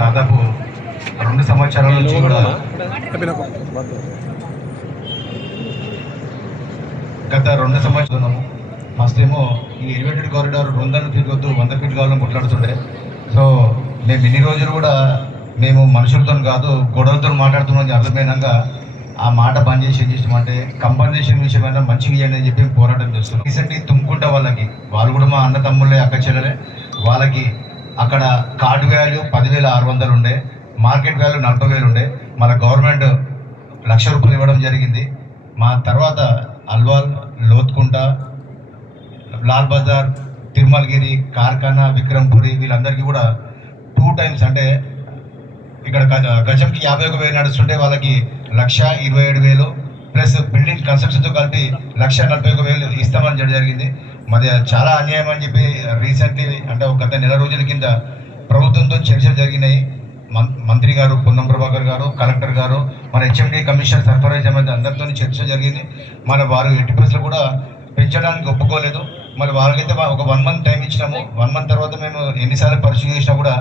దాదాపు 2 సంవత్సరాల నుంచి కూడా గత 2 సంవత్సరాలు ఫస్ట్ ఏమో ఈ ఎలివేటెడ్ కారిడార్ 200 ఫీట్ వద్దు 100 ఫీట్ కావాలని కొట్లాడుతుండే. సో మేము ఇన్ని రోజులు కూడా మేము మనుషులతో కాదు గొడవలతో మాట్లాడుతున్నాం అర్థమైనాక ఆ మాట బంద్ చేసి ఏం చేసామంటే కంపన్సేషన్ విషయమైనా మంచిగా ఇవ్వండి అని చెప్పి పోరాటం చేస్తున్నాం. రీసెంట్లీ తుమ్ముకుంట వాళ్ళు కూడా మా అన్న తమ్ముళ్ళే అక్క చెల్లెలే. వాళ్ళకి అక్కడ కార్డు వాల్యూ 10,600 ఉండే, మార్కెట్ వాల్యూ 40,000 ఉండే. మన గవర్నమెంట్ ₹1,00,000 ఇవ్వడం జరిగింది. మా తర్వాత అల్వాల్, లోత్కుంట, లాల్ బజార్, తిరుమలగిరి, కార్ఖానా, విక్రమ్పురి వీళ్ళందరికీ కూడా 2 టైమ్స్ అంటే ఇక్కడ గజంకి 51,000 నడుస్తుంటే వాళ్ళకి 1,27,000 ప్లస్ బిల్డింగ్ కన్స్ట్రక్షన్తో కలిపి 1,41,000 ఇస్తామని జరిగింది. మరి చాలా అన్యాయం అని చెప్పి రీసెంట్లీ అంటే గత నెల రోజుల కింద ప్రభుత్వంతో చర్చలు జరిగినాయి. మంత్రి గారు పొన్నం ప్రభాకర్ గారు, కలెక్టర్ గారు, మన హెచ్ఎండి కమిషనర్ సర్ఫరాజ్ అహ్మద్ అందరితో చర్చ జరిగింది. మన వారు 80% కూడా పెంచడానికి ఒప్పుకోలేదు. మరి వాళ్ళకైతే ఒక 1 మంత్ టైం ఇచ్చినాము. 1 మంత్ తర్వాత మేము ఎన్నిసార్లు పరిశీలి చేసినా కూడా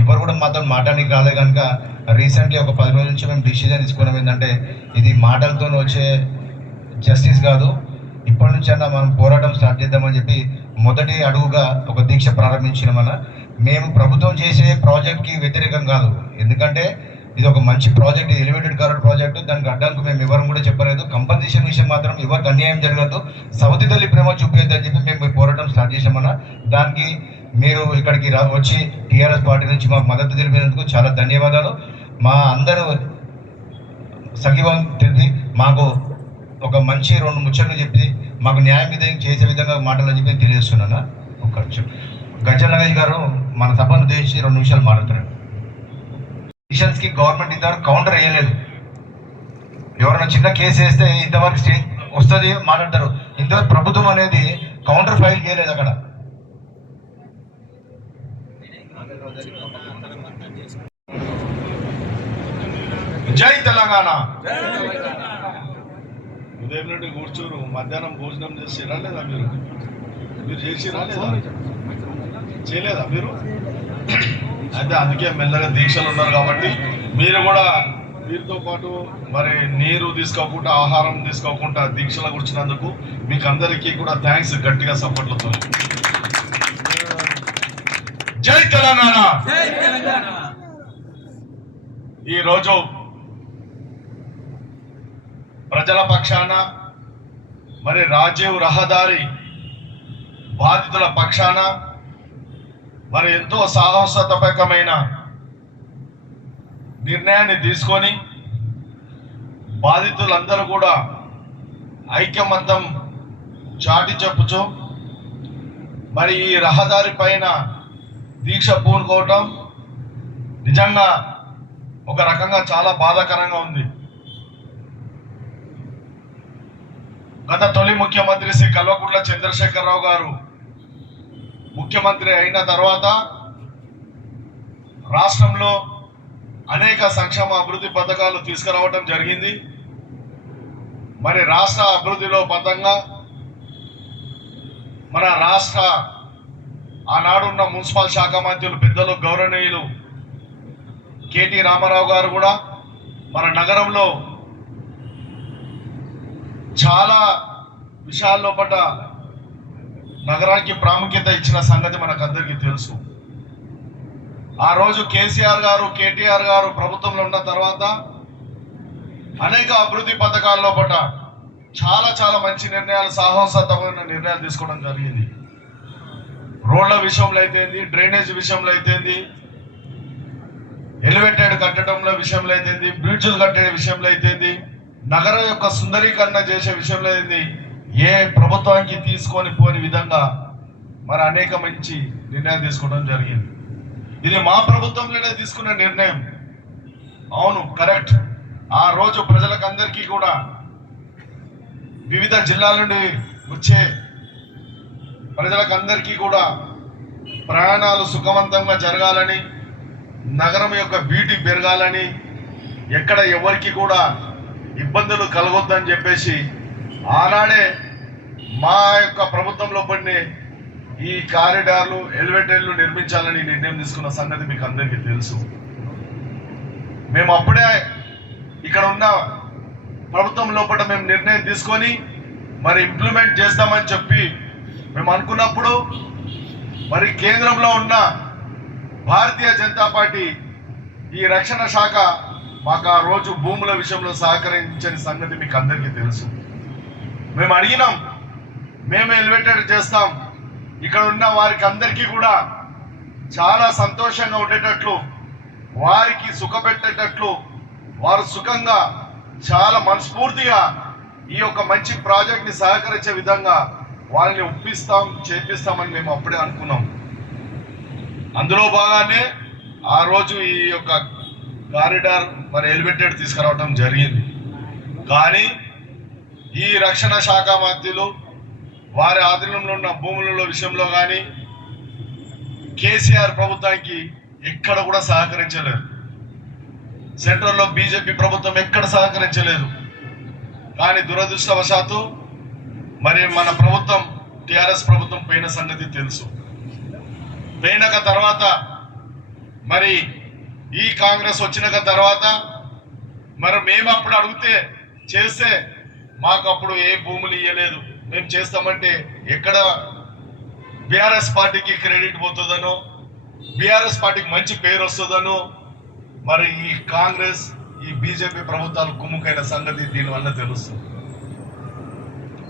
ఎవరు కూడా మాతో మాట్లాడడానికి రాలేదు. కనుక రీసెంట్లీ ఒక 10 రోజుల నుంచి మేము డిసిజన్ తీసుకున్నాం ఏంటంటే ఇది మాటలతో వచ్చే జస్టిస్ కాదు, ఇప్పటి నుంచి అన్నా మనం పోరాటం స్టార్ట్ చేద్దామని చెప్పి మొదటి అడుగుగా ఒక దీక్ష ప్రారంభించిన మన మేము ప్రభుత్వం చేసే ప్రాజెక్ట్కి వ్యతిరేకం కాదు. ఎందుకంటే ఇది ఒక మంచి ప్రాజెక్ట్, ఎలివేటెడ్ కారిడార్ ప్రాజెక్టు. దానికి అడ్డానికి మేము ఎవరు కూడా చెప్పలేదు. కంపన్సేషన్ విషయం మాత్రం ఎవరికి అన్యాయం జరగదు, సవతి తల్లి ప్రేమ చూపేద్దు అని చెప్పి మేము పోరాటం స్టార్ట్ చేసామన్నా. దానికి మీరు ఇక్కడికి వచ్చి టీఆర్ఎస్ పార్టీ నుంచి మాకు మద్దతు తెలిపినందుకు చాలా ధన్యవాదాలు. మా అందరూ సఖీభావం తెలిపి మాకు ఒక మంచి 2 ముచ్చట్లు చెప్పి మాకు న్యాయం చేసే విధంగా మాటలు చెప్పి నేను తెలియజేస్తున్నాను. ఒక గజ్జల నగేష్ గారు మన సభను ఉద్దేశించి 2 నిమిషాలు మాట్లాడుతున్నారు. కి గవర్నమెంట్ ఇంతవరకు కౌంటర్ వేయలేదు. ఎవరైనా చిన్న కేసు వేస్తే ఇంతవరకు స్టేజ్ వస్తుంది మాట్లాడతారు. ఇంతవరకు ప్రభుత్వం అనేది కౌంటర్ ఫైల్ చేయలేదు. అక్కడ జై తెలంగాణ. ఉదయం నుండి కూర్చోరు, మధ్యాహ్నం భోజనం చేసిరా లేదా? మీరు చేసిరా లేదా? చేయలేదా మీరు? అయితే అందుకే మెల్లగా దీక్షలు ఉన్నారు కాబట్టి మీరు కూడా వీరితో పాటు మరి నీరు తీసుకోకుండా ఆహారం తీసుకోకుండా దీక్షలు కూర్చున్నందుకు మీకు అందరికీ కూడా థ్యాంక్స్. గట్టిగా సపోర్ట్లతో జై తెలంగాణ. ఈరోజు ప్రజల పక్షాన మరి రాజీవ్ రహదారి బాధితుల పక్షాన మరి ఎంతో సాహసోపేతమైన నిర్ణయాన్ని తీసుకొని బాధితులందరూ కూడా ఐక్యమత్యం చాటి చెప్పుచు మరి ఈ రహదారి పైన దీక్ష పూనుకోవటం నిజంగా ఒక రకంగా చాలా బాధాకరంగా ఉంది. గత తొలి ముఖ్యమంత్రి శ్రీ కల్వకుంట్ల చంద్రశేఖరరావు గారు ముఖ్యమంత్రి అయిన తర్వాత రాష్ట్రంలో అనేక సంక్షేమ అభివృద్ధి పథకాలు తీసుకురావడం జరిగింది. మరి రాష్ట్ర అభివృద్ధిలో పథంగా మన రాష్ట్ర ఆనాడున్న మున్సిపల్ శాఖ మంత్రులు పెద్దలు గౌరవనీయులు కేటీ రామారావు గారు కూడా మన నగరంలో చాలా విషయాల్లో పట్ల నగరానికి ప్రాముఖ్యత ఇచ్చిన సంగతి మనకందరికీ తెలుసు. ఆ రోజు కేసీఆర్ గారు, కేటీఆర్ గారు ప్రభుత్వంలో ఉన్న తర్వాత అనేక అభివృద్ధి పథకాల్లో పట్ల చాలా చాలా మంచి నిర్ణయాలు, సాహసోపేతమైన నిర్ణయాలు తీసుకోవడం జరిగింది. రోడ్ల విషయంలో అయితేంది, డ్రైనేజ్ విషయంలో అయితేంది, ఎలివేటెడ్ కట్టడంలో విషయంలో అయితేంది, బ్రిడ్జులు కట్టే విషయంలో అయితేంది, నగరం యొక్క సుందరీకరణ చేసే విషయంలో ఏంది, ఏ ప్రభుత్వానికి తీసుకొని పోని విధంగా మరి అనేక మంచి నిర్ణయాలు తీసుకోవడం జరిగింది. ఇది మా ప్రభుత్వంలోనే తీసుకున్న నిర్ణయం. అవును, కరెక్ట్. ఆ రోజు ప్రజలకందరికీ కూడా వివిధ జిల్లాల నుండి వచ్చే ప్రజలకందరికీ కూడా ప్రయాణాలు సుఖవంతంగా జరగాలని, నగరం యొక్క బ్యూటీ పెరగాలని, ఎక్కడ ఎవరికి కూడా ఇబ్బందులు కలగొద్దని చెప్పేసి ఆనాడే మా యొక్క ప్రభుత్వంలో పడిన ఈ కారిడార్లు, ఎలివేటర్లు నిర్మించాలని నిర్ణయం తీసుకున్న సంగతి మీకు అందరికీ తెలుసు. మేము అప్పుడే ఇక్కడ ఉన్న ప్రభుత్వం లోపల మేము నిర్ణయం తీసుకొని మరి ఇంప్లిమెంట్ చేస్తామని చెప్పి మేము అనుకున్నప్పుడు మరి కేంద్రంలో ఉన్న భారతీయ జనతా పార్టీ ఈ రక్షణ శాఖ మాకు ఆ రోజు భూముల విషయంలో సహకరించని సంగతి మీకు అందరికీ తెలుసు. మేము అడిగినాం, మేము ఎలివేటెడ్ చేస్తాం, ఇక్కడ ఉన్న వారికి అందరికీ కూడా చాలా సంతోషంగా ఉండేటట్లు, వారికి సుఖపెట్టేటట్లు, వారు సుఖంగా చాలా మనస్ఫూర్తిగా ఈ యొక్క మంచి ప్రాజెక్ట్ని సహకరించే విధంగా వాళ్ళని ఒప్పిస్తాం, చేపిస్తామని మేము అప్పుడే అనుకున్నాం. అందులో భాగానే ఆ రోజు ఈ యొక్క కారిడార్ మరి ఎలివేటెడ్ తీసుకురావడం జరిగింది. కానీ ఈ రక్షణ శాఖ మంత్రులు వారి ఆధీనంలో ఉన్న భూముల విషయంలో కానీ కేసీఆర్ ప్రభుత్వానికి ఎక్కడ కూడా సహకరించలేదు. సెంట్రల్లో బీజేపీ ప్రభుత్వం ఎక్కడ సహకరించలేదు. కానీ దురదృష్టవశాత్తు మరి మన ప్రభుత్వం టిఆర్ఎస్ ప్రభుత్వం పోయిన సంగతి తెలుసు. పోయినాక తర్వాత మరి ఈ కాంగ్రెస్ వచ్చినాక తర్వాత మరి మేము అప్పుడు అడిగితే చేస్తే మాకు అప్పుడు ఏ భూములు ఇవ్వలేదు. మేము చేస్తామంటే ఎక్కడ బీఆర్ఎస్ పార్టీకి క్రెడిట్ పోతుందనో, బీఆర్ఎస్ పార్టీకి మంచి పేరు వస్తుందనో మరి ఈ కాంగ్రెస్ ఈ బీజేపీ ప్రభుత్వాలు కుమ్ముకైన సంగతి దీనివల్ల తెలుస్తుంది.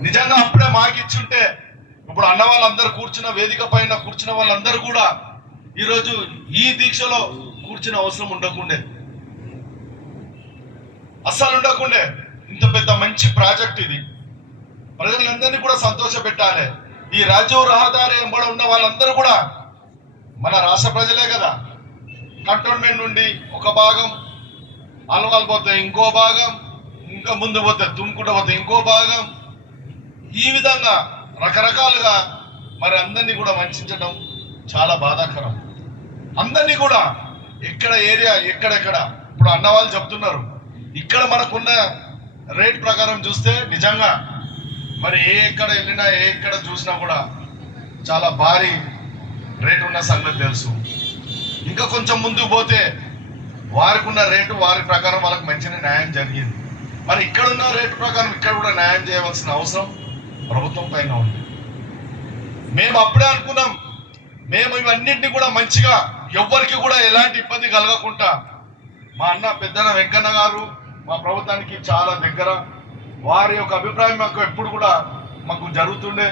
నిజంగా అప్పుడే మాకు ఇచ్చుంటే ఇప్పుడు అన్న వాళ్ళందరూ కూర్చున్న వేదిక పైన కూర్చున్న వాళ్ళందరూ కూడా ఈరోజు ఈ దీక్షలో కూర్చున్న అవసరం ఉండకుండే, అస్సలు ఉండకుండే. ఇంత పెద్ద మంచి ప్రాజెక్ట్ ఇది, ప్రజలందరినీ కూడా సంతోష పెట్టాలి. ఈ రాజీవ్ రహదారి ఎంబడి ఉన్న వాళ్ళందరూ కూడా మన రాష్ట్ర ప్రజలే కదా. కంటోన్మెంట్ నుండి ఒక భాగం అల్వాల్ పోతే ఇంకో భాగం, ఇంకా ముందు పోతే తుమ్కుంట పోతే ఇంకో భాగం, ఈ విధంగా రకరకాలుగా మరి అందరినీ కూడా వంచడం చాలా బాధాకరం. అందరినీ కూడా ఎక్కడ ఏరియా ఎక్కడెక్కడ ఇప్పుడు అన్న వాళ్ళు చెప్తున్నారు, ఇక్కడ మనకున్న రేట్ ప్రకారం చూస్తే నిజంగా మరి ఎక్కడ వెళ్ళినా ఎక్కడ చూసినా కూడా చాలా భారీ రేటు ఉన్న సంగతి తెలుసు. ఇంకా కొంచెం ముందుకు పోతే వారికి ఉన్న రేటు వారి ప్రకారం వాళ్ళకి మంచిగా న్యాయం జరిగింది. మరి ఇక్కడ ఉన్న రేటు ప్రకారం ఇక్కడ కూడా న్యాయం చేయవలసిన అవసరం ప్రభుత్వం పైన ఉంది. మేము అప్పుడే అనుకున్నాం, మేము ఇవన్నింటినీ కూడా మంచిగా ఎవ్వరికి కూడా ఎలాంటి ఇబ్బంది కలగకుండా, మా అన్న పెద్దన వెంకన్న గారు మా ప్రభుత్వానికి చాలా దగ్గర, వారి యొక్క అభిప్రాయం మాకు ఎప్పుడు కూడా మాకు జరుగుతుండే,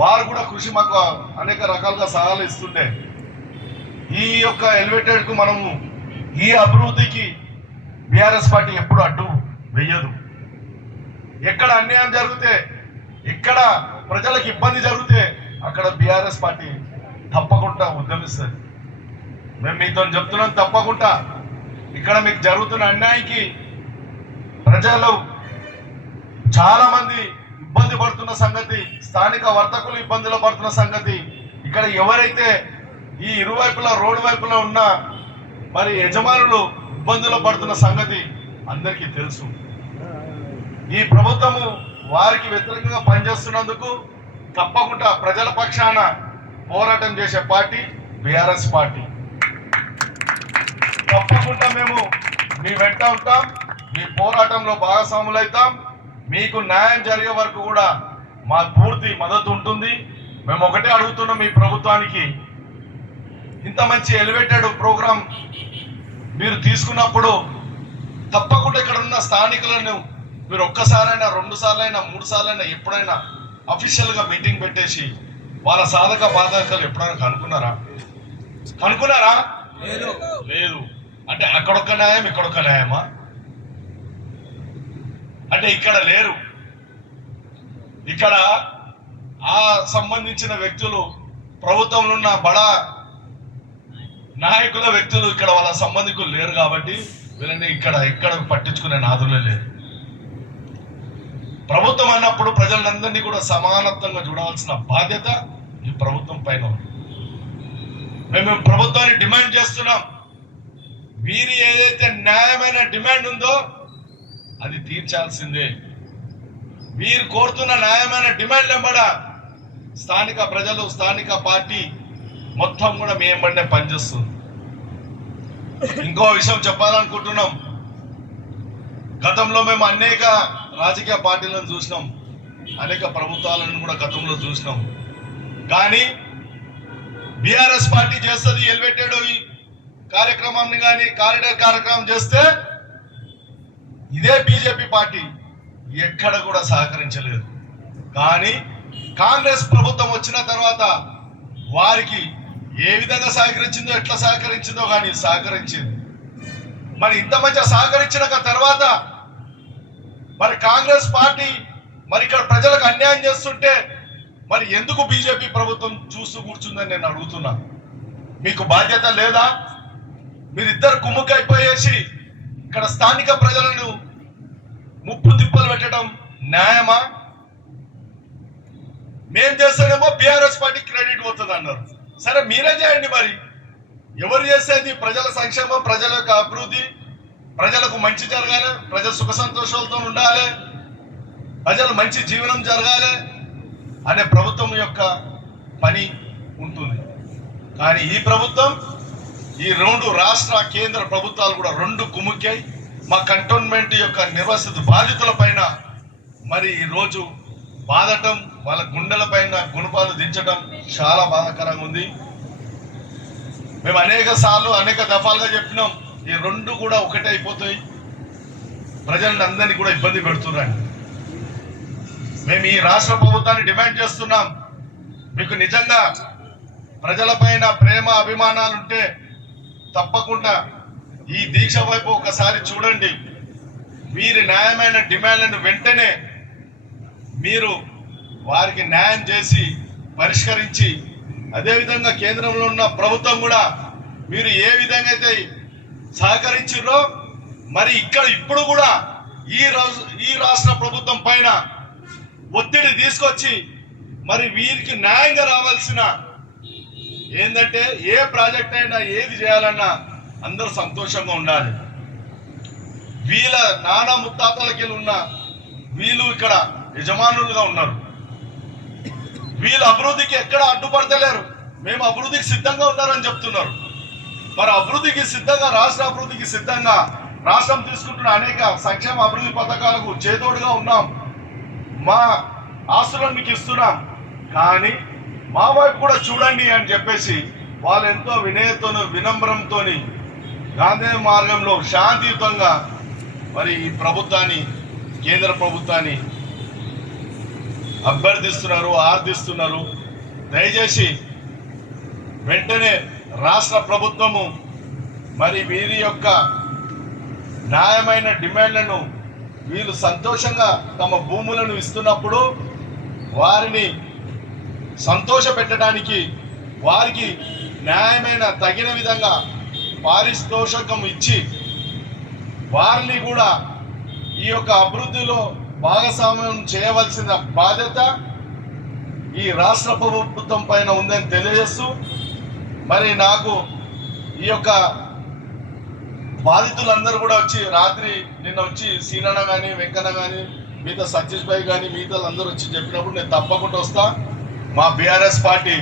వారు కూడా కృషి మాకు అనేక రకాలుగా సలహాలు ఇస్తుండే. ఈ యొక్క ఎలివేటెడ్కు మనము ఈ అభివృద్ధికి బీఆర్ఎస్ పార్టీ ఎప్పుడు అడ్డు వెయ్యదు. ఎక్కడ అన్యాయం జరిగితే, ఎక్కడ ప్రజలకు ఇబ్బంది జరిగితే అక్కడ బీఆర్ఎస్ పార్టీ తప్పకుండా ఉద్యమిస్తుంది. మేము మీతో చెప్తున్నాం, తప్పకుండా ఇక్కడ మీకు జరుగుతున్న అన్యాయానికి ప్రజలు చాలా మంది ఇబ్బంది పడుతున్న సంగతి, స్థానిక వర్తకులు ఇబ్బందులు పడుతున్న సంగతి, ఇక్కడ ఎవరైతే ఈ ఇరువైపులా రోడ్డు వైపులా ఉన్న మరి యజమానులు ఇబ్బందులు పడుతున్న సంగతి అందరికీ తెలుసు. ఈ ప్రభుత్వము వారికి వ్యతిరేకంగా పనిచేస్తున్నందుకు తప్పకుండా ప్రజల పక్షాన పోరాటం చేసే పార్టీ బీఆర్ఎస్ పార్టీ. తప్పకుండా మేము మీ వెంట ఉంటాం, మీ పోరాటంలో భాగస్వాములైతాం. మీకు న్యాయం జరిగే వరకు కూడా మా పూర్తి మద్దతు ఉంటుంది. మేము ఒకటే అడుగుతున్నాం, మీ ప్రభుత్వానికి ఇంత మంచి ఎలివేటెడ్ ప్రోగ్రాం మీరు తీసుకున్నప్పుడు తప్పకుండా ఇక్కడ ఉన్న స్థానికులను మీరు ఒక్కసారైనా, 2 సార్లైనా, 3 సార్లైనా ఎప్పుడైనా అఫీషియల్గా మీటింగ్ పెట్టేసి వాళ్ళ సాధక బాధకాలు ఎప్పుడైనా కనుక్కున్నారా? లేదు. అంటే అక్కడొక్క న్యాయం ఇక్కడొక్క న్యాయమా? అంటే ఇక్కడ లేరు. ఇక్కడ ఆ సంబంధించిన వ్యక్తులు, ప్రభుత్వంలో ఉన్న బడా నాయకుల వ్యక్తులు ఇక్కడ వాళ్ళ సంబంధికులు లేరు కాబట్టి వీళ్ళని ఇక్కడ పట్టించుకునే నాదులే లేరు. ప్రభుత్వం అన్నప్పుడు ప్రజలందరినీ కూడా సమానత్వంగా చూడవలసిన బాధ్యత ఈ ప్రభుత్వం పైన ఉంది. మేము ప్రభుత్వాన్ని డిమాండ్ చేస్తున్నాం, వీరి ఏదైతే న్యాయమైన డిమాండ్ ఉందో అది తీర్చాల్సిందే. వీరు కోరుతున్న న్యాయమైన డిమాండ్ వెంబడ స్థానిక ప్రజలు, స్థానిక పార్టీ మొత్తం కూడా మీ వెంబడే పనిచేస్తుంది. ఇంకో విషయం చెప్పాలనుకుంటున్నాం. గతంలో మేము అనేక రాజకీయ పార్టీలను చూసినాం, అనేక ప్రభుత్వాలను కూడా గతంలో చూసినాం. కానీ బీఆర్ఎస్ పార్టీ చేస్తుంది ఎలివేటెడ్ కార్యక్రమాన్ని కానీ కారిడార్ కార్యక్రమం చేస్తే ఇదే బీజేపీ పార్టీ ఎక్కడ కూడా సహకరించలేదు. కానీ కాంగ్రెస్ ప్రభుత్వం వచ్చిన తర్వాత వారికి ఏ విధంగా సహకరించిందో, ఎట్లా సహకరించిందో కానీ సహకరించింది. మరి ఇంత మంచిగా సహకరించిన తర్వాత మరి కాంగ్రెస్ పార్టీ మరి ఇక్కడ ప్రజలకు అన్యాయం చేస్తుంటే మరి ఎందుకు బీజేపీ ప్రభుత్వం చూస్తూ కూర్చుందని నేను అడుగుతున్నా. మీకు బాధ్యత లేదా? మీరిద్దరు కుమ్ముకైపోయేసి ఇక్కడ స్థానిక ప్రజలను ముప్పు తిప్పలు పెట్టడం న్యాయమా? మేం చేస్తేనేమో బీఆర్ఎస్ పార్టీ క్రెడిట్ పోతుంది అన్నారు. సరే మీరే చేయండి. మరి ఎవరు చేసేది? ప్రజల సంక్షేమం, ప్రజల యొక్క అభివృద్ధి, ప్రజలకు మంచి జరగాలి, ప్రజలు సుఖ సంతోషాలతో ఉండాలి, ప్రజలు మంచి జీవనం జరగాలి అనే ప్రభుత్వం యొక్క పని ఉంటుంది. కానీ ఈ ప్రభుత్వం, ఈ రెండు రాష్ట్ర కేంద్ర ప్రభుత్వాలు కూడా రెండు కుముక్కాయి మా కంటోన్మెంట్ యొక్క నిర్వసిత బాధితుల పైన మరి ఈరోజు బాధటం, వాళ్ళ గుండెల పైన గుణపాలు దించడం చాలా బాధాకరంగా ఉంది. మేము అనేక సార్లు అనేక దఫాలుగా చెప్పినాం, ఈ రెండు కూడా ఒకటే అయిపోతాయి, ప్రజలను అందరినీ కూడా ఇబ్బంది పెడుతున్నాయి. మేము ఈ రాష్ట్ర ప్రభుత్వాన్ని డిమాండ్ చేస్తున్నాం, మీకు నిజంగా ప్రజలపైన ప్రేమ అభిమానాలు ఉంటే తప్పకుండా ఈ దీక్ష వైపు ఒకసారి చూడండి. వీరి న్యాయమైన డిమాండ్లను వెంటనే మీరు వారికి న్యాయం చేసి పరిష్కరించి, అదేవిధంగా కేంద్రంలో ఉన్న ప్రభుత్వం కూడా మీరు ఏ విధంగా అయితే సహకరించారో మరి ఇక్కడ ఇప్పుడు కూడా ఈ రాష్ట్ర ప్రభుత్వం పైన ఒత్తిడి తీసుకొచ్చి మరి వీరికి న్యాయంగా రావాల్సిన ఏంటంటే ఏ ప్రాజెక్ట్ అయినా ఏది చేయాలన్నా అందరూ సంతోషంగా ఉండాలి. వీళ్ళ నానా ముత్తాతలకి ఉన్న వీళ్ళు ఇక్కడ యజమానులుగా ఉన్నారు. వీళ్ళ అభివృద్ధికి ఎక్కడ అడ్డుపడతలేరు. మేము అభివృద్ధికి సిద్ధంగా ఉన్నారని చెప్తున్నారు. మరి అభివృద్ధికి సిద్ధంగా, రాష్ట్ర అభివృద్ధికి సిద్ధంగా రాష్ట్రం తీసుకుంటున్న అనేక సంక్షేమ అభివృద్ధి పథకాలకు చేదోడుగా ఉన్నాం, మా ఆస్తులను మీకు ఇస్తున్నాం, కానీ మా వైపు కూడా చూడండి అని చెప్పేసి వాళ్ళు ఎంతో వినయంతోనూ వినమ్రంతో గాంధీ మార్గంలో శాంతియుతంగా మరి ఈ ప్రభుత్వాన్ని, కేంద్ర ప్రభుత్వాన్ని అభ్యర్థిస్తున్నారు, ఆర్థిస్తున్నారు. దయచేసి వెంటనే రాష్ట్ర ప్రభుత్వము మరి వీరి యొక్క న్యాయమైన డిమాండ్లను వీళ్ళు సంతోషంగా తమ భూములను ఇస్తున్నప్పుడు వారిని సంతోష పెట్టడానికి వారికి న్యాయమైన తగిన విధంగా పారితోషికం ఇచ్చి వారిని కూడా ఈ యొక్క అభివృద్ధిలో భాగస్వామ్యం చేయవలసిన బాధ్యత ఈ రాష్ట్ర ప్రభుత్వం పైన ఉందని తెలియజేస్తూ, మరి నాకు ఈ యొక్క బాధితులందరూ కూడా వచ్చి రాత్రి నిన్న వచ్చి సీనన్న కానీ వెంకన్న కానీ మిగతా సతీష్ భాయ్ కానీ మిగతా అందరూ వచ్చి చెప్పినప్పుడు నేను తప్పకుండా వస్తా. మా బీఆర్ఎస్ పార్టీ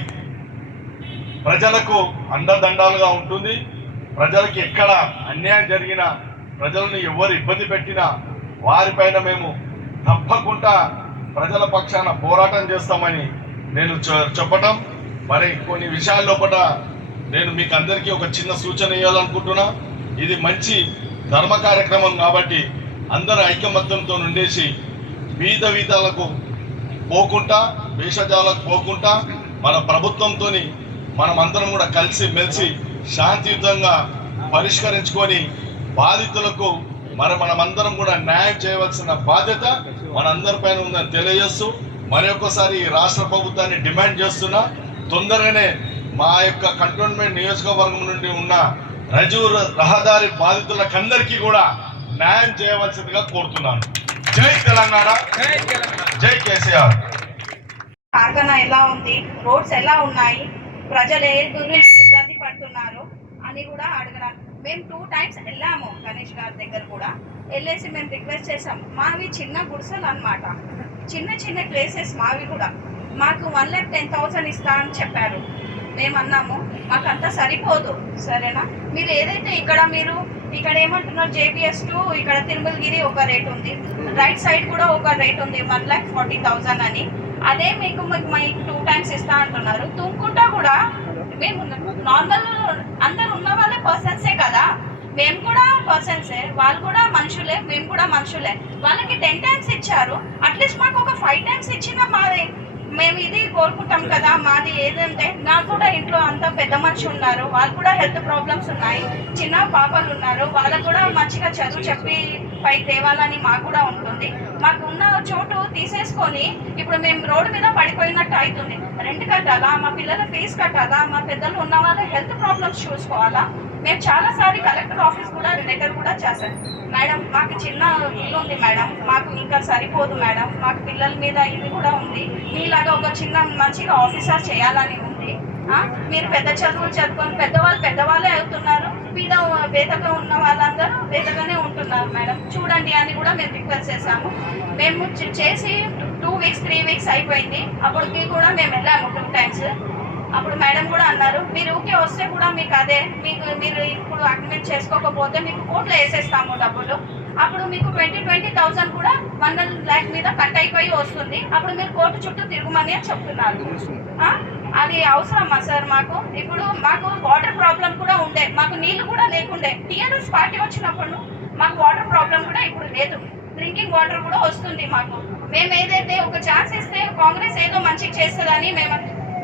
ప్రజలకు అండదండాలుగా ఉంటుంది. ప్రజలకి ఎక్కడ అన్యాయం జరిగినా, ప్రజలను ఎవరు ఇబ్బంది పెట్టినా వారిపైన మేము తప్పకుండా ప్రజల పక్షాన పోరాటం చేస్తామని నేను చెప్పటం. మరి కొన్ని విషయాల లోపల నేను మీకు అందరికీ ఒక చిన్న సూచన ఇవ్వాలనుకుంటున్నా. ఇది మంచి ధర్మ కార్యక్రమం కాబట్టి అందరూ ఐకమత్యంతో ఉండేసి వీధాలకు పోకుండా, భేషజాలకు పోకుండా మన ప్రభుత్వంతో మనం అందరం కూడా కలిసి మెలిసి శాంతియుతంగా పరిష్కరించుకొని బాధితులకు మనమందరం కూడా న్యాయం చేయవలసిన బాధ్యత మనందరిపైన ఉందని తెలియజేస్తూ మరొకసారి ఈ రాష్ట్ర ప్రభుత్వాన్ని డిమాండ్ చేస్తున్నా. తొందరగానే మా యొక్క కంటోన్మెంట్ నియోజకవర్గం నుండి ఉన్న రహదారి బాధితులకందరికీ కూడా న్యాయం చేయవలసిందిగా కోరుతున్నాను. జై తెలంగాణ, జై కేసీఆర్. కార్ఖానా ఎలా ఉంది, రోడ్స్ ఎలా ఉన్నాయి, ప్రజలు ఏ గురించి ఇబ్బంది పడుతున్నారు అని కూడా అడగడానికి మేము 2 times వెళ్ళాము. గణేష్ గారి దగ్గర కూడా వెళ్ళేసి మేము రిక్వెస్ట్ చేసాం. మావి చిన్న గుడిసెలు అన్నమాట, చిన్న ప్లేసెస్ మావి కూడా. మాకు 1,10,000 ఇస్తా అని చెప్పారు. మేము అన్నాము మాకంతా సరిపోదు, సరేనా, మీరు ఏదైతే ఇక్కడ మీరు ఇక్కడ ఏమంటున్నారు JBS టు ఇక్కడ తిరుమలగిరి ఒక రేట్ ఉంది, రైట్ సైడ్ కూడా ఒక రేట్ ఉంది 1,40,000 అని. అదే మీకు 2 times ఇస్తా అంటున్నారు. తుమ్కుంటా కూడా మేము నార్మల్ అందరు ఉన్న వాళ్ళే పర్సన్సే కదా, మేము కూడా పర్సన్సే, వాళ్ళు కూడా మనుషులే, మేము కూడా మనుషులే. వాళ్ళకి 10 times ఇచ్చారు, అట్లీస్ట్ మాకు ఒక 5 times ఇచ్చిన మాది మేము ఇది కోరుకుంటాం కదా. మాది ఏదంటే నాకు కూడా ఇంట్లో అంతా పెద్ద మనిషి ఉన్నారు, వాళ్ళు కూడా హెల్త్ ప్రాబ్లమ్స్ ఉన్నాయి, చిన్న పాపలు ఉన్నారు, వాళ్ళకు కూడా మంచిగా చదువు చెప్పి పైకి తేవాలని మాకు కూడా ఉంటుంది. మాకు ఉన్న చోటు తీసేసుకొని ఇప్పుడు మేము రోడ్డు మీద పడిపోయినట్టు అవుతుంది. రెంట్ కట్టాలా, మా పిల్లల ఫీజు కట్టాలా, మా పెద్దలు ఉన్న వాళ్ళ హెల్త్ ప్రాబ్లమ్స్ చూసుకోవాలా. మేము చాలాసార్లు కలెక్టర్ ఆఫీస్ కూడా లెటర్ కూడా చేశాం. మేడం మాకు చిన్న ఇల్లు ఉంది మేడం, మాకు ఇంకా సరిపోదు మేడం, మాకు పిల్లల మీద ఇది కూడా ఉంది, మీలాగా ఒక చిన్న మంచిగా ఆఫీసర్ చేయాలని ఉంది. మీరు పెద్ద చదువులు చదువుకొని పెద్దవాళ్ళే అవుతున్నారు, పేదగా ఉన్న వాళ్ళందరూ పేదగానే ఉంటున్నారు మేడం, చూడండి అని కూడా మేము రిక్వెస్ట్ చేశాము. మేము చేసి 2 weeks 3 weeks అయిపోయింది. అప్పటికి కూడా మేము వెళ్ళాము 2 times. అప్పుడు మేడం కూడా అన్నారు, మీరు ఊకే వస్తే కూడా మీకు అదే మీరు ఇప్పుడు అగ్రిమెంట్ చేసుకోకపోతే మీకు కోర్టులో వేసేస్తాము డబ్బులు, అప్పుడు మీకు 20,000 కూడా 1 lakh మీద కట్ అయిపోయి వస్తుంది, అప్పుడు మీరు కోర్టు చుట్టూ తిరుగుమని అని చెప్తున్నారు. అది అవసరమా సార్? మాకు ఇప్పుడు మాకు వాటర్ ప్రాబ్లం కూడా ఉండే, మాకు నీళ్లు కూడా లేకుండే. TRS పార్టీ వచ్చినప్పుడు మాకు వాటర్ ప్రాబ్లం కూడా ఇప్పుడు లేదు, డ్రింకింగ్ వాటర్ కూడా వస్తుంది మాకు. మేము ఏదైతే ఒక ఛాన్స్ ఇస్తే కాంగ్రెస్ ఏదో మంచిగా చేస్తుందని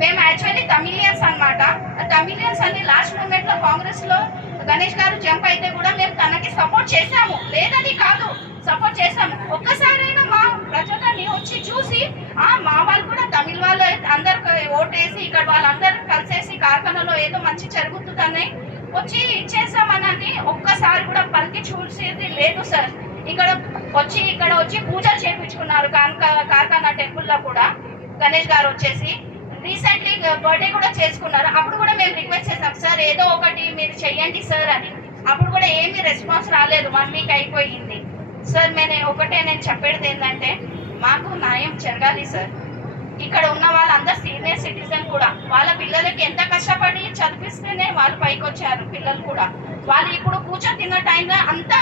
మేము యాక్చువల్లీ తమిళియన్స్ అనమాట. తమిళియన్స్ అని లాస్ట్ మూమెంట్ లో కాంగ్రెస్ లో గణేష్ గారు జంప్ అయితే కూడా మేము తనకి సపోర్ట్ చేశాము, లేదని కాదు, సపోర్ట్ చేశాము. ఒక్కసారైనా మా ప్రజలని వచ్చి చూసి మా వాళ్ళు కూడా తమిళ వాళ్ళు అందరు ఓటేసి ఇక్కడ వాళ్ళందరూ కలిసేసి కార్ఖానాలో ఏదో మంచి జరుగుతుందని వచ్చి ఇచ్చేసామని ఒక్కసారి కూడా పలికి చూసేది లేదు సార్. ఇక్కడ వచ్చి పూజలు చేయించుకున్నారు కార్ఖానా టెంపుల్లో కూడా. గణేష్ గారు వచ్చేసి రీసెంట్లీ బర్త్డే కూడా చేసుకున్నారు, అప్పుడు కూడా మేము రిక్వెస్ట్ చేసాం సార్ ఏదో ఒకటి మీరు చెయ్యండి సార్ అని. అప్పుడు కూడా ఏమీ రెస్పాన్స్ రాలేదు, 1 week అయిపోయింది సార్. నేను చెప్పేది ఏంటంటే మాకు న్యాయం జరగాలి సార్. ఇక్కడ ఉన్న వాళ్ళందరూ సీనియర్ సిటిజన్ కూడా వాళ్ళ పిల్లలకి ఎంత కష్టపడి చదివిస్తేనే వాళ్ళు పైకి వచ్చారు పిల్లలు కూడా. వాళ్ళు ఇప్పుడు కూర్చొని తిన్న టైంలో అంత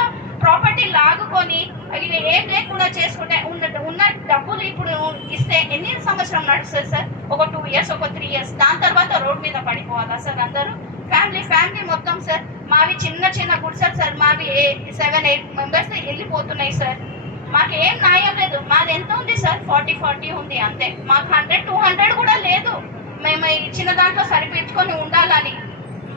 ప్రాపర్టీ లాగుకొని ఏం లేకుండా చేసుకుంటే ఉన్న డబ్బులు ఇప్పుడు ఇస్తే ఎన్ని సంవత్సరం నడుస్తుంది సార్? ఒక 2 years ఒక 3 years, దాని తర్వాత రోడ్ మీద పడిపోవాలా సార్ అందరూ? ఫ్యామిలీ మొత్తం సార్. మావి చిన్న గుడిసెలు సార్, మావి 7-8 members వెళ్ళిపోతున్నాయి సార్. మాకు ఏం న్యాయం లేదు. మాది ఎంత ఉంది సార్? 40 ఉంది అంతే. మాకు 100-200 కూడా లేదు. మేము ఇచ్చిన దాంట్లో సరిపెట్టుకొని ఉండాలని.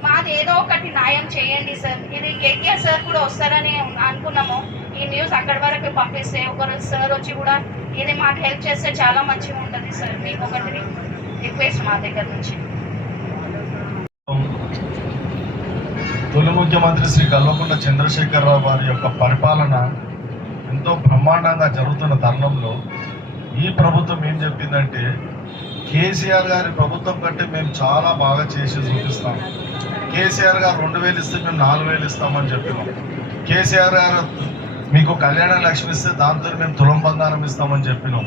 మాది ఏదో ఒకటి న్యాయం చేయండి సార్. ఇది కేటీఆర్ సార్ కూడా వస్తారని అనుకున్నాము. ఈ న్యూస్ అక్కడి వరకు పంపిస్తే ఒకరు సార్ వచ్చి కూడా ఇది మాకు హెల్ప్ చేస్తే చాలా మంచిగా ఉంటుంది సార్. మీకు ఒకటి రిక్వెస్ట్ మా దగ్గర నుంచి. తొలి ముఖ్యమంత్రి శ్రీ కల్వకుంట్ల చంద్రశేఖరరావు వారి యొక్క పరిపాలన ఎంతో బ్రహ్మాండంగా జరుగుతున్న తరుణంలో ఈ ప్రభుత్వం ఏం చెప్పిందంటే కేసీఆర్ గారి ప్రభుత్వం కంటే మేము చాలా బాగా చేసి చూపిస్తాం. కేసీఆర్ గారు 2,000 ఇస్తే మేము 4,000 ఇస్తామని చెప్పినాం. కేసీఆర్ గారు మీకు కళ్యాణ లక్ష్మి ఇస్తే దాంతో మేము తులం బంగారం ఇస్తామని చెప్పినాం.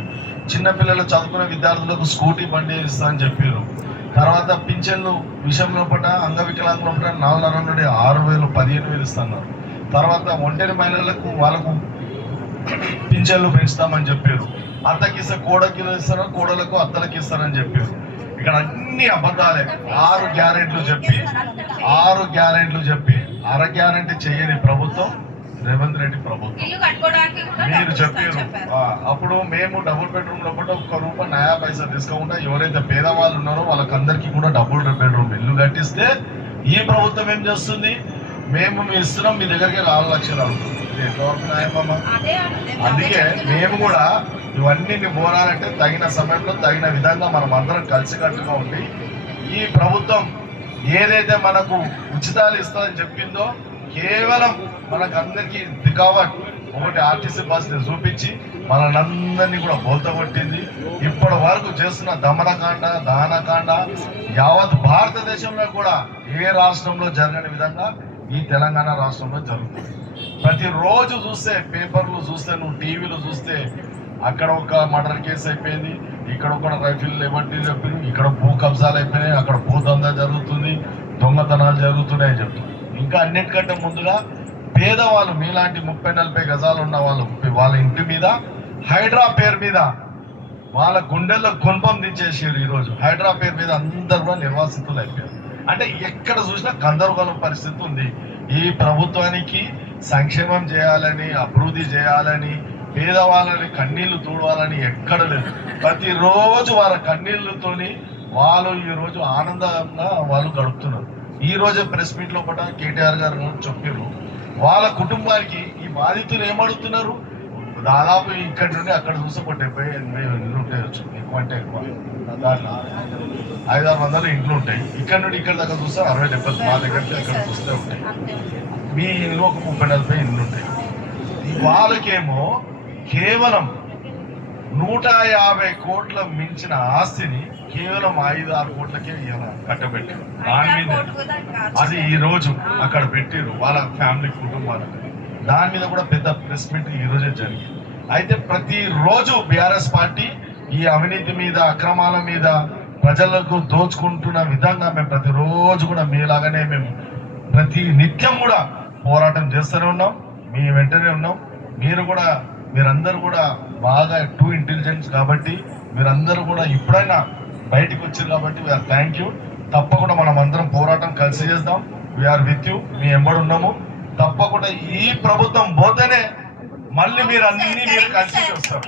చిన్నపిల్లలు చదువుకునే విద్యార్థులకు స్కూటీ బండి ఇస్తామని చెప్పారు. తర్వాత పింఛన్లు విషయంలో పట్ల అంగవికలాంగుల పట్ల 4,500 నుండి 6,000 15,000 ఇస్తున్నారు. తర్వాత ఒంటరి మహిళలకు వాళ్ళకు పింఛన్లు పెంచుతామని చెప్పారు. అత్తకి ఇస్తే కోడకి ఇస్తారు, కోడలకు అత్తలకి ఇస్తారని చెప్పారు. ఇక్కడ అన్ని అబద్ధాలే. 6 గ్యారెంట్లు చెప్పి 6 గ్యారెంటీ చేయని ప్రభుత్వం రేవంత్ రెడ్డి ప్రభుత్వం. మీరు చెప్పారు అప్పుడు మేము డబుల్ బెడ్రూమ్ లోపల ₹1 డిస్కౌంట్ ఎవరైతే పేదవాళ్ళు ఉన్నారో వాళ్ళకందరికీ కూడా డబుల్ బెడ్రూమ్ ఇల్లు కట్టిస్తే ఈ ప్రభుత్వం ఏం చేస్తుంది? మేము ఇస్తున్నాం, మీ దగ్గరికి 4 లక్షలు అడుగుతుంది. ఎంతవరకు న్యాయమమ్మా? అందుకే మేము కూడా ఇవన్నీ పోరాలంటే తగిన సమయంలో తగిన విధంగా మనం అందరం కలిసికట్టుగా ఉండి ఈ ప్రభుత్వం ఏదైతే మనకు ఉచితాలు ఇస్తుందని చెప్పిందో కేవలం మనకు అందరికీ దికావట్ ఒకటి ఆర్టీసీ బస్ని చూపించి మనల్ని కూడా బోల్తగొట్టింది. ఇప్పటి వరకు చేస్తున్న దమనకాండ దహనకాండ యావత్ భారతదేశంలో కూడా ఏ రాష్ట్రంలో జరగని విధంగా ఈ తెలంగాణ రాష్ట్రంలో జరుగుతుంది. ప్రతిరోజు చూస్తే పేపర్లు చూస్తే నువ్వు టీవీలు చూస్తే అక్కడ ఒక మర్డర్ కేసు అయిపోయింది, ఇక్కడ ఒక రైఫిల్ ఎవరి చెప్పారు, ఇక్కడ భూ కబ్జాలు అయిపోయినాయి, అక్కడ భూదందా జరుగుతుంది, దొంగతనాలు జరుగుతున్నాయని చెప్తుంది. ఇంకా అన్నిటికంటే ముందుగా పేదవాళ్ళు మీలాంటి 30-40 గజాలు ఉన్న వాళ్ళ ఇంటి మీద హైడ్రా పేరు మీద వాళ్ళ గుండెల్లో గుణపం దించేసారు. ఈరోజు హైడ్రా పేరు మీద అందరూ కూడా నిర్వాసితులు అయిపోయారు. అంటే ఎక్కడ చూసినా గందరగోళం పరిస్థితి ఉంది. ఈ ప్రభుత్వానికి సంక్షేమం చేయాలని, అభివృద్ధి చేయాలని, పేదవాళ్ళని కన్నీళ్లు తూడవాలని ఎక్కడ లేదు. ప్రతిరోజు వాళ్ళ కన్నీళ్లతోని వాళ్ళు ఈరోజు ఆనందంగా వాళ్ళు గడుపుతున్నారు. ఈ రోజే ప్రెస్ మీట్ లో కూడా కేటీఆర్ గారు చెప్పారు, వాళ్ళ కుటుంబానికి ఈ బాధితులు ఏమడుగుతున్నారు, దాదాపు ఇక్కడి నుండి అక్కడ చూస్తే 70-80 ఇండ్లు ఉంటాయొచ్చు, ఎక్కువ అంటే ఎక్కువ 500-600 ఇండ్లు ఉంటాయి. ఇక్కడ నుండి ఇక్కడ దగ్గర చూస్తే 60-70 మా దగ్గర అక్కడ చూస్తే ఉంటాయి. మీ ఇల్లు ఒక 30-40 ఇండ్లు ఉంటాయి. వాళ్ళకేమో కేవలం 150 కోట్ల మించిన ఆస్తిని కేవలం 5-6 కోట్లకే కట్టబెట్టారు. దాని మీద అది ఈ రోజు అక్కడ పెట్టారు వాళ్ళ ఫ్యామిలీ కుటుంబాలకు. దాని మీద కూడా పెద్ద ప్రెస్ మీట్ ఈ రోజే జరిగింది. అయితే ప్రతిరోజు బీఆర్ఎస్ పార్టీ ఈ అవినీతి మీద, అక్రమాల మీద, ప్రజలకు దోచుకుంటున్న విధంగా మేము ప్రతిరోజు కూడా మీలాగానే మేము ప్రతి నిత్యం కూడా పోరాటం చేస్తూనే ఉన్నాం. మీ వెంటనే ఉన్నాం. మీరందరూ కూడా బాగా టూ ఇంటెలిజెన్స్ కాబట్టి మీరందరూ కూడా ఇప్పుడైనా బయటకు వచ్చారు కాబట్టి వీఆర్ థ్యాంక్ యూ. తప్పకుండా మనం అందరం పోరాటం కలిసి చేద్దాం. We are with you. మీ ఎంబడి ఉన్నాము. తప్పకుండా ఈ ప్రభుత్వం పోతేనే మళ్ళీ మీరు కలిసి వస్తారు.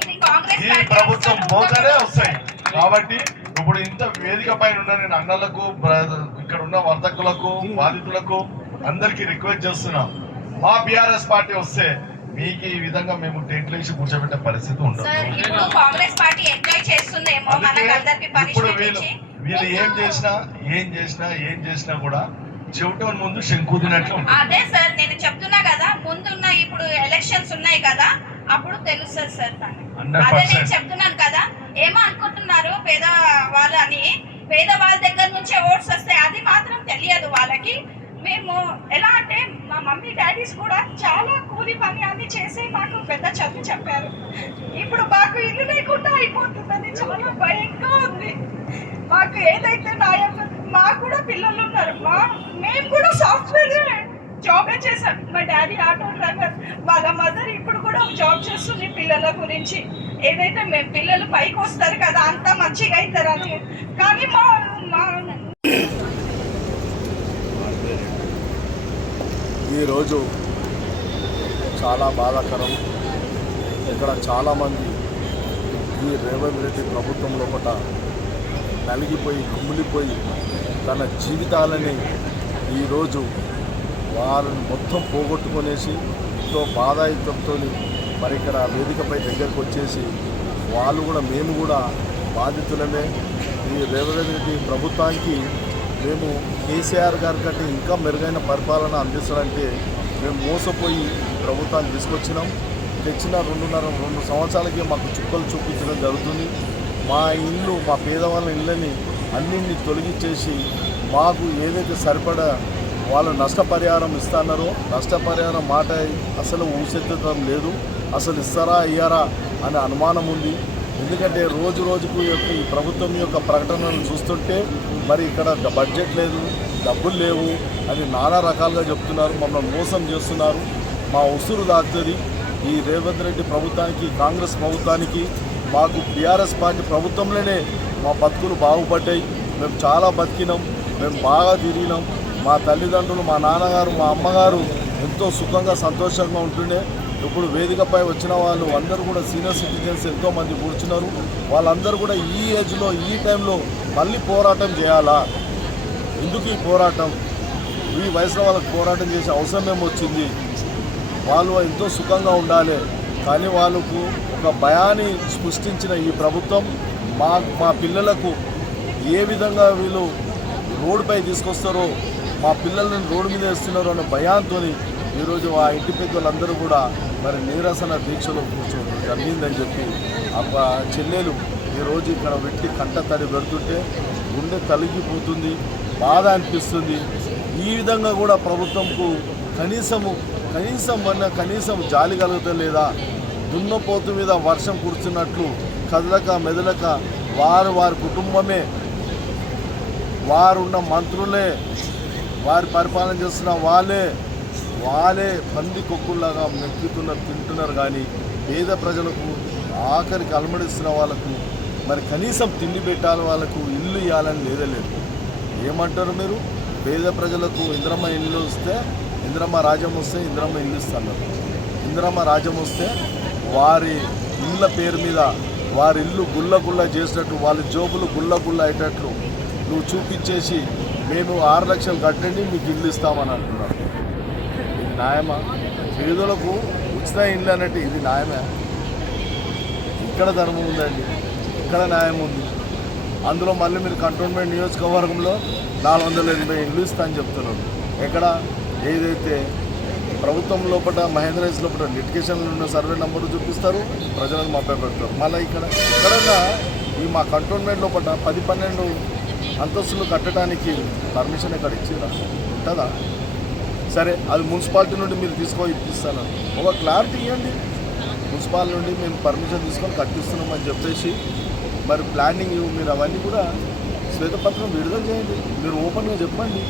ఈ ప్రభుత్వం పోతేనే వస్తాయి. కాబట్టి ఇప్పుడు ఇంత వేదిక పైన ఉన్న నేను అన్నలకు, ఇక్కడ ఉన్న వర్తకులకు, బాధితులకు అందరికీ రిక్వెస్ట్ చేస్తున్నాం, మా బీఆర్ఎస్ పార్టీ వస్తే మీకు ఈ విధంగా మేము టెంట్లు వేసి కూర్చోబెట్టే పరిస్థితి ఉండదు. ఇప్పుడు వీళ్ళు ఏం చేసినా కూడా చెవిటో ముందు శంకుదినట్లు. అదే సార్ నేను చెప్తున్నా కదా, ముందున్న ఇప్పుడు ఎలక్షన్స్ ఉన్నాయి కదా, అప్పుడు తెలుస్తుంది సార్. అదే నేను చెప్తున్నాను కదా, ఏమో అనుకుంటున్నారు పేదవాళ్ళు అని, పేదవాళ్ళ దగ్గర నుంచే ఓట్స్ వస్తాయి, అది మాత్రం తెలియదు వాళ్ళకి. మేము ఎలా అంటే మా మమ్మీ డాడీస్ కూడా చాలా కూలి పని అన్ని చేసి మాకు పెద్ద చదువు చెప్పారు. ఇప్పుడు మాకు ఇల్లు లేకుండా అయిపోతుందని చాలా భయంగా ఉంది. మాకు ఏదైతే మాకు కూడా పిల్లలు ఉన్నారు. మేము కూడా సాఫ్ట్వేర్ జాబే చేశాం. మా డాడీ ఆటో డ్రైవర్, వాళ్ళ మదర్ ఇప్పుడు కూడా జాబ్ చేస్తుంది పిల్లల గురించి. ఏదైతే మేము పిల్లలు పైకి వస్తారు కదా, అంతా మంచిగా అవుతారని. కానీ ఈరోజు చాలా బాధాకరం. ఇక్కడ చాలామంది ఈ రేవంత్ రెడ్డి ప్రభుత్వం లోపల నలిగిపోయి, కుమిలిపోయి తన జీవితాలని ఈరోజు వారిని మొత్తం పోగొట్టుకొనేసి ఎంతో బాధాయుతంతో మరి ఇక్కడ వేదికపై దగ్గరకు వచ్చేసి వాళ్ళు కూడా మేము కూడా బాధితులమే. ఈ రేవంత్ రెడ్డి ప్రభుత్వానికి మేము కేసీఆర్ గారి కంటే ఇంకా మెరుగైన పరిపాలన అందిస్తారంటే మేము మోసపోయి ప్రభుత్వాన్ని తీసుకొచ్చినాం. తెచ్చిన 2 సంవత్సరాలకి మాకు చుక్కలు చూపించడం జరుగుతుంది. మా ఇల్లు, మా పేదవాళ్ళ ఇళ్ళని అన్నింటినీ తొలగించేసి మాకు ఏదైతే సరిపడా వాళ్ళు నష్టపరిహారం ఇస్తున్నారో నష్టపరిహారం మాట అసలు ఊసెత్తడం లేదు. అసలు ఇస్తారా అయ్యారా అనే అనుమానం ఉంది. ఎందుకంటే రోజు రోజుకు ఈ ప్రభుత్వం యొక్క ప్రకటనలు చూస్తుంటే మరి ఇక్కడ బడ్జెట్ లేదు, డబ్బులు లేవు అని నానా రకాలుగా చెప్తున్నారు. మమ్మల్ని మోసం చేస్తున్నారు. మా ఉసురు దాగుతుంది. ఈ రేవంత్ రెడ్డి ప్రభుత్వానికి, కాంగ్రెస్ ప్రభుత్వానికి, మాకు బీఆర్ఎస్ పార్టీ ప్రభుత్వంలోనే మా బతుకులు బాగుపడ్డాయి. మేము చాలా బతికినాం, మేము బాగా తిరిగినాం. మా తల్లిదండ్రులు, మా నాన్నగారు, మా అమ్మగారు ఎంతో సుఖంగా సంతోషంగా ఉంటుండే. ఇప్పుడు వేదికపై వచ్చిన వాళ్ళు అందరూ కూడా సీనియర్ సిటిజన్స్ ఎంతోమంది కూర్చున్నారు. వాళ్ళందరూ కూడా ఈ ఏజ్లో, ఈ టైంలో మళ్ళీ పోరాటం చేయాలా? ఎందుకు ఈ పోరాటం? ఈ వయసులో వాళ్ళకి పోరాటం చేసే అవసరం ఏమొచ్చింది? వాళ్ళు ఎంతో సుఖంగా ఉండాలి. కానీ వాళ్ళకు ఒక భయాన్ని సృష్టించిన ఈ ప్రభుత్వం మా పిల్లలకు ఏ విధంగా వీళ్ళు రోడ్డుపై తీసుకొస్తారో, మా పిల్లలను రోడ్డు మీద వేస్తున్నారు అనే భయాంతో ఈరోజు ఆ ఇంటి పెద్దలందరూ కూడా మరి నిరసన దీక్షలో కూర్చోవడం జరిగిందని చెప్పి ఆ చెల్లెలు ఈరోజు ఇక్కడ పెట్టి కంట తడి పెడుతుంటే గుండె తలిగిపోతుంది, బాధ అనిపిస్తుంది. ఈ విధంగా కూడా ప్రభుత్వంకు కనీసం జాలి కలుగుతుంది లేదా? దున్నపోతు మీద వర్షం కురుస్తున్నట్లు కదలక మెదలక వారి కుటుంబమే, వారున్న మంత్రులే, వారి పరిపాలన చేస్తున్న వాళ్ళే వాళ్ళే పంది కొక్కుల్లాగా మెక్కుతున్నారు, తింటున్నారు. కానీ పేద ప్రజలకు ఆఖరికి అలమడిస్తున్న వాళ్ళకు మరి కనీసం తిండి పెట్టాలి, వాళ్ళకు ఇల్లు ఇవ్వాలని లేదు. ఏమంటారు మీరు? పేద ప్రజలకు ఇందిరమ్మ ఇల్లు వస్తే, ఇందిరమ్మ రాజ్యం వస్తే ఇందిరమ్మ ఇల్లు ఇస్తున్నారు. ఇందిరమ్మ రాజ్యం వస్తే వారి ఇళ్ళ పేరు మీద వారి ఇల్లు గుల్ల చేసినట్టు, వాళ్ళ జోబులు గుల్ల అయ్యేటట్లు నువ్వు చూపించేసి మేము 6 లక్షలు కట్టండి మీకు ఇల్లు ఇస్తామని అంటున్నారు. ఇది న్యాయమా? పేదలకు ఉచిత ఇల్లు అన్నట్టు ఇది న్యాయమే? ఇక్కడ ధర్మం ఉందండి, ఇక్కడ న్యాయం ఉంది. అందులో మళ్ళీ మీరు కంటోన్మెంట్ నియోజకవర్గంలో 480 ఇల్లు ఇస్తా అని చెప్తున్నారు. ఎక్కడ ఏదైతే ప్రభుత్వం లోపల మహేంద్రస్ లోపల లిటికేషన్లో ఉన్న సర్వే నెంబరు చూపిస్తారు, ప్రజలను మభ్యపెడతారు. మళ్ళీ ఎక్కడన్నా ఈ మా కంటోన్మెంట్ లోపల 10-12 అంతస్తులు కట్టడానికి పర్మిషన్ ఎక్కడ ఇచ్చిరా? ఉంటుందా? సరే, అది మున్సిపాలిటీ నుండి మీరు ఇప్పిస్తాను, ఒక క్లారిటీ ఇవ్వండి. మున్సిపాలిటీ నుండి మేము పర్మిషన్ తీసుకొని కట్టిస్తున్నామని చెప్పేసి మరి ప్లానింగ్ మీరు అవన్నీ కూడా శ్వేతపత్రం విడుదల చేయండి. మీరు ఓపెన్గా చెప్పండి.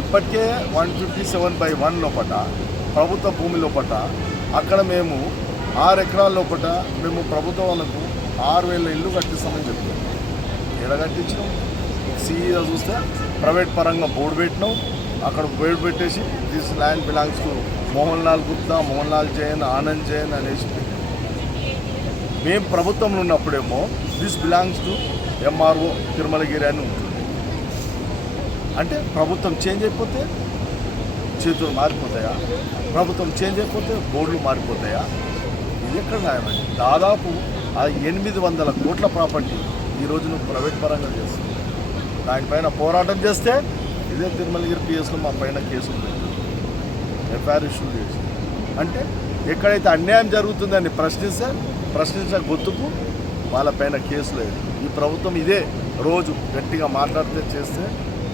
ఇప్పటికే 157/1 లోపల ప్రభుత్వ భూమి లోపల అక్కడ మేము 6 ఎకరాల లోపల మేము ప్రభుత్వం వాళ్ళకు 6,000 ఇల్లు కట్టిస్తామని చెప్పాం. ఎలా కట్టించినాం? సీఈగా చూస్తే ప్రైవేట్ పరంగా బోర్డు పెట్టినాం. అక్కడ బోర్డు పెట్టేసి this land belongs to Mohan Lal Gupta, Mohan Lal Jain, Anand Jain అనేసి. మేము ప్రభుత్వంలో ఉన్నప్పుడేమో this belongs to MRO Tirumalagiri అని ఉంటుంది. అంటే ప్రభుత్వం చేంజ్ అయిపోతే చేతులు మారిపోతాయా? ప్రభుత్వం చేంజ్ అయిపోతే బోర్డులు మారిపోతాయా? ఇది ఎక్కడ న్యాయమండి? దాదాపు 800 కోట్ల ప్రాపర్టీ ఈరోజు నువ్వు ప్రైవేట్ పరంగా చేస్తుంది. దానిపైన పోరాటం చేస్తే ఇదే తిరుమలగిరి పిఎస్లో మా పైన కేసులు పెట్టి ఎఫ్ఐఆర్ ఇష్యూ చేసి, అంటే ఎక్కడైతే అన్యాయం జరుగుతుందని ప్రశ్నించే గొంతుకు వాళ్ళపైన కేసు లేదు. ఈ ప్రభుత్వం ఇదే రోజు గట్టిగా మాట్లాడితే చేస్తే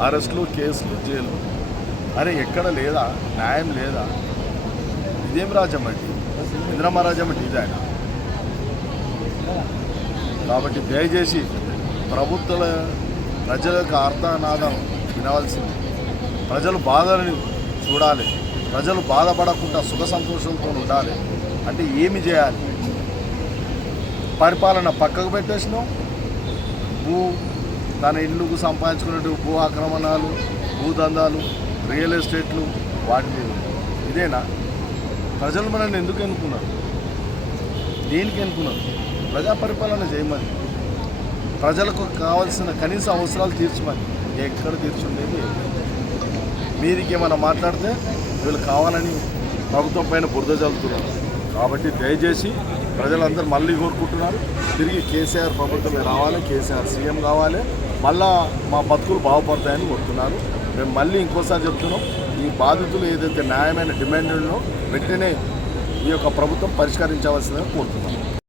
అరెస్టులు, కేసులు, జైలు. అరే ఎక్కడ లేదా? న్యాయం లేదా? ఇదేం రాజ్యం అండి? ఇందిరమ్మ రాజ్యం అంటే ఇదే ఆయన. కాబట్టి దయచేసి ప్రభుత్వాల ప్రజలకు అర్థనాదం వినవలసింది. ప్రజలు బాధలని చూడాలి. ప్రజలు బాధపడకుండా సుఖ సంతోషంతో ఉండాలి. అంటే ఏమి చేయాలి? పరిపాలన పక్కకు పెట్టేసినాం. తన ఇల్లుకు సంపాదించుకున్నట్టు భూ ఆక్రమణాలు, భూదందాలు, రియల్ ఎస్టేట్లు, వాటి మీద ఇదేనా? ప్రజలు మనల్ని ఎందుకు ఎన్నుకున్నారు? దేనికి ఎన్నుకున్నారు? ప్రజా పరిపాలన చేయమని, ప్రజలకు కావాల్సిన కనీస అవసరాలు తీర్చమని. ఎక్కడ తీర్చుండేది? మీదికి ఏమైనా మాట్లాడితే వీళ్ళు కావాలని ప్రభుత్వం పైన బురద చల్లుతున్నారు. కాబట్టి దయచేసి ప్రజలందరూ మళ్ళీ కోరుకుంటున్నారు, తిరిగి కేసీఆర్ ప్రభుత్వమే రావాలి, కేసీఆర్ సీఎం కావాలి, మళ్ళా మా బతుకులు బాగుపడతాయని కోరుతున్నారు. మేము మళ్ళీ ఇంకోసారి చెప్తున్నాం, ఈ బాధితులు ఏదైతే న్యాయమైన డిమాండ్లను వెంటనే ఈ యొక్క ప్రభుత్వం పరిష్కరించవలసిందని కోరుతున్నాం.